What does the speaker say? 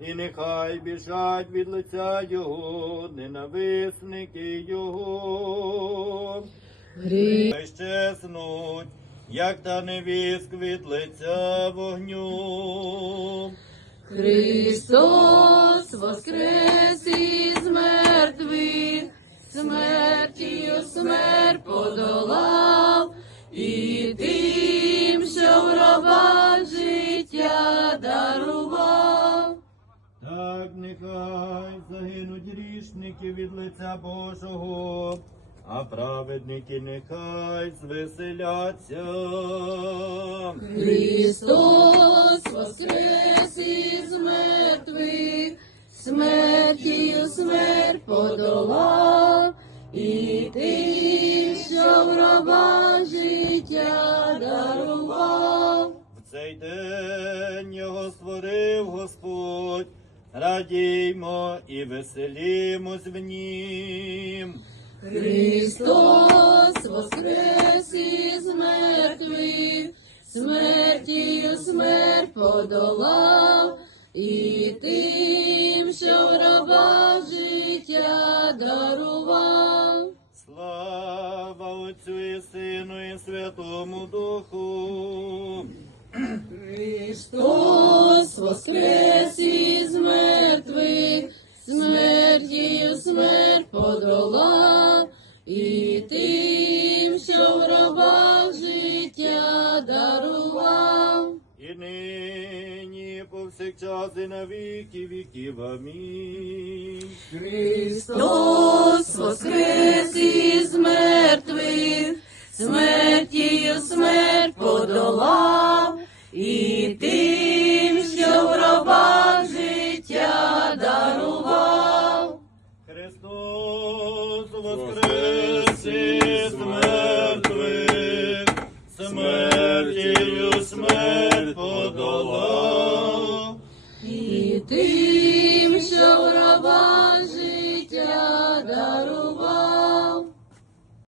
і нехай біжать від лиця Його, ненависники Його. Гріх Хай щезнуть, як та невіск від лиця вогню. Христос воскрес із мертвих, смертію смерть подолав, Так нехай загинуть грішники від лиця Божого, а праведники нехай звеселяться. Христос воскрес із мертвих, смертію смерть подолав, і тим, що в гробах життя дарував. В цей день його створив Господь, радіймо і веселімось в нім. Христос воскрес із мертвих, смертію смерть подолав, і тим, що в гробах життя дарував. Слава Отцю і Сину і Святому Духу. Христос воскрес смерть подолав, і тим, що в гробах життя дарував. І нині повсякчас і на віки віків. Амінь. Христос воскрес із мертвих, смертію воскрес із мертвих, смертію смерть подолал. І тим,